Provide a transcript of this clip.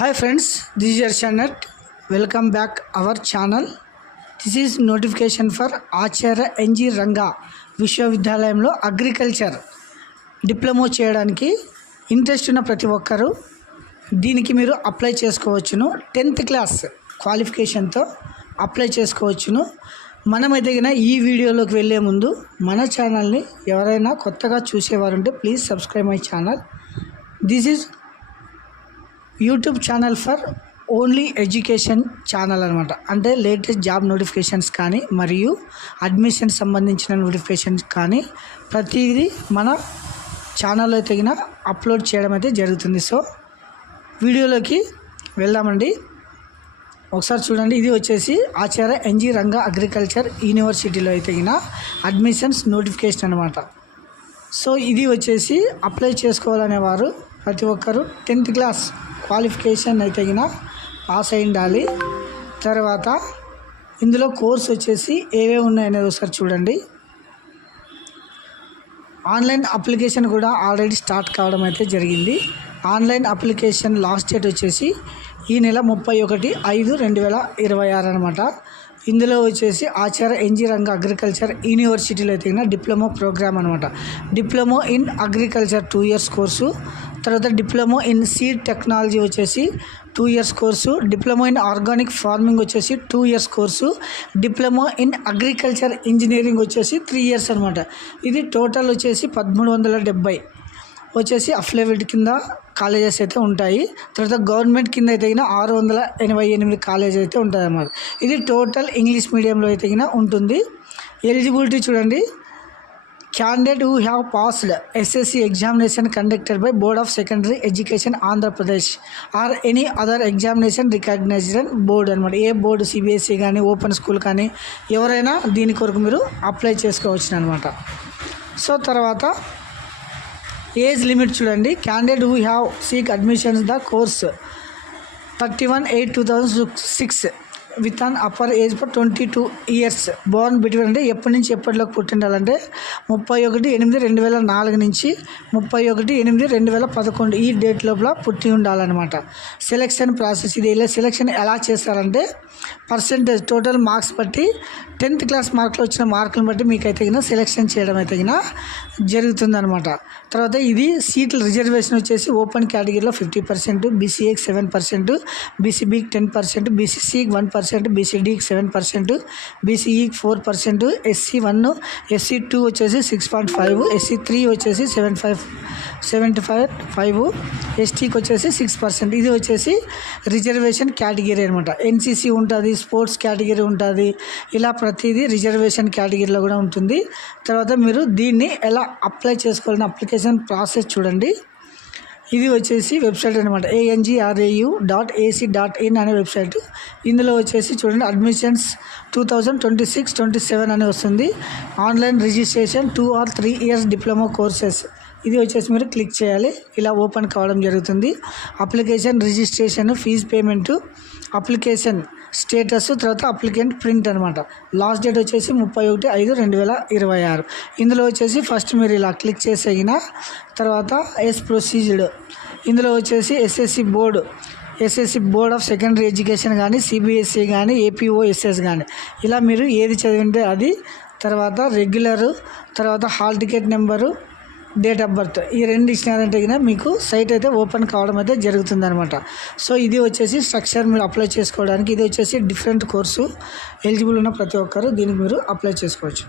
Hi friends, this is Arshanet. Welcome back our channel. This is notification for Acharya NG Ranga విశ్వవిద్యాలయంలో agriculture diploma చేయడానికి interest ఉన్న ప్రతి ఒక్కరూ దీనికి మీరు అప్లై చేసుకోవచ్చును. 10th క్లాస్ క్వాలిఫికేషన్తో అప్లై చేసుకోవచ్చును. మనమైతే ఈ వీడియోలోకి వెళ్ళే ముందు మన ఛానల్ని ఎవరైనా కొత్తగా చూసేవారుంటే please subscribe my channel. This is YouTube channel for only education channel అనమాట. అంటే లేటెస్ట్ జాబ్ నోటిఫికేషన్స్ కానీ మరియు అడ్మిషన్ సంబంధించిన నోటిఫికేషన్స్ కానీ ప్రతిదీ మన ఛానల్లో తగిన అప్లోడ్ చేయడం అయితే జరుగుతుంది. సో వీడియోలోకి వెళ్దామండి. ఒకసారి చూడండి, ఇది వచ్చేసి ఆచార్య ఎన్జీ రంగా అగ్రికల్చర్ యూనివర్సిటీలో తగిన అడ్మిషన్స్ నోటిఫికేషన్ అనమాట. సో ఇది వచ్చేసి అప్లై చేసుకోవాలనే వారు ప్రతి ఒక్కరు 10th క్లాస్ క్వాలిఫికేషన్ అయితే పాస్ అయి ఉండాలి. తర్వాత ఇందులో కోర్స్ వచ్చేసి ఏవే ఉన్నాయనేది ఒకసారి చూడండి. ఆన్లైన్ అప్లికేషన్ కూడా ఆల్రెడీ స్టార్ట్ కావడం అయితే జరిగింది. ఆన్లైన్ అప్లికేషన్ లాస్ట్ డేట్ వచ్చేసి ఈ నెల 31/5/2026 అనమాట. ఇందులో వచ్చేసి ఆచార్య ఎన్జీ రంగా అగ్రికల్చర్ యూనివర్సిటీలో అయితే డిప్లొమా ప్రోగ్రామ్ అనమాట. Diploma in agriculture 2 years course, తర్వాత డిప్లొమా ఇన్ సీడ్ టెక్నాలజీ వచ్చేసి 2 years course, diploma in organic farming వచ్చేసి 2 years course, diploma in agriculture engineering వచ్చేసి 3 years అనమాట. ఇది టోటల్ వచ్చేసి 1370 వచ్చేసి అఫిలియేట్ కింద కాలేజెస్ అయితే ఉంటాయి. తర్వాత గవర్నమెంట్ కింద అయితే 688 కాలేజ్ అయితే ఉంటుంది అన్నమాట. ఇది టోటల్ ఇంగ్లీష్ మీడియంలో అయితే ఉంటుంది. ఎలిజిబిలిటీ చూడండి. Candidate who have passed SSC examination conducted by board of secondary education Andhra Pradesh or any other examination recognised board అనమాట. ఏ బోర్డు, సిబిఎస్ఈ కానీ ఓపెన్ స్కూల్ కానీ ఎవరైనా దీని కొరకు మీరు అప్లై చేసుకోవచ్చు అనమాట. సో తర్వాత ఏజ్ లిమిట్ చూడండి. Candidate who have seek admissions the course 31/8/2006 with an upper age for 22 years Born between, అంటే ఎప్పటి నుంచి ఎప్పటిలోకి పుట్టిండాలంటే 31/8/2004 నుంచి 31/8/2011 ఈ డేట్ లోపల పుట్టి ఉండాలన్నమాట. సెలెక్షన్ ప్రాసెస్ ఇది. ఇలా సెలెక్షన్ ఎలా చేస్తారంటే పర్సెంటేజ్ టోటల్ మార్క్స్ బట్టి 10th క్లాస్ మార్కులు వచ్చిన మార్కులను బట్టి మీకు అయితే సెలెక్షన్ చేయడం అయితే జరుగుతుందన్నమాట. తర్వాత ఇది సీట్ల రిజర్వేషన్ వచ్చేసి ఓపెన్ కేటగిరీలో 50%, బీసీఏకి 7%, బీసీబీకి 10%, బీసీసీకి 1%, బీసీడీకి 7%, బీసీఈకి 4%, SC1 SC2 వచ్చేసి 6.5, SC3 వచ్చేసి 7.5, STకి వచ్చేసి 6%. ఇది వచ్చేసి రిజర్వేషన్ కేటగిరీ అనమాట. ఎన్సీసీ ఉంటుంది, స్పోర్ట్స్ కేటగిరీ ఉంటుంది, ఇలా ప్రతిదీ రిజర్వేషన్ కేటగిరీలో కూడా ఉంటుంది. తర్వాత మీరు దీన్ని ఎలా అప్లై చేసుకోవాలని అప్లికేషన్ ప్రాసెస్ చూడండి. ఇది వచ్చేసి వెబ్సైట్ అనమాట. angRAU.ac.in అనే వెబ్సైట్. ఇందులో వచ్చేసి చూడండి అడ్మిషన్స్ 2026-27 అని వస్తుంది. Online registration 2 or 3 years diploma courses. ఇది వచ్చేసి మీరు క్లిక్ చేయాలి. ఇలా ఓపెన్ కావడం జరుగుతుంది. Application registration, fee payment, application status, తర్వాత అప్లికెంట్ ప్రింట్ అనమాట. లాస్ట్ డేట్ వచ్చేసి 31/5/2026. ఇందులో వచ్చేసి ఫస్ట్ మీరు ఇలా క్లిక్ చేసేగిన తర్వాత ఎస్ ప్రొసీజ్డ్. ఇందులో వచ్చేసి SSC board of secondary education కానీ, సిబిఎస్ఈ కానీ, ఏపీఓఎస్ఎస్ కానీ ఇలా మీరు ఏది చదివింటే అది, తర్వాత రెగ్యులరు, తర్వాత hall ticket number, date of birth, ఈ 2 ఇచ్చినారంటే మీకు సైట్ అయితే ఓపెన్ కావడం అయితే జరుగుతుందనమాట. సో ఇది వచ్చేసి స్ట్రక్చర్ మీరు అప్లై చేసుకోవడానికి. ఇది వచ్చేసి డిఫరెంట్ కోర్సు. ఎలిజిబుల్ ఉన్న ప్రతి ఒక్కరు దీనికి మీరు అప్లై చేసుకోవచ్చు.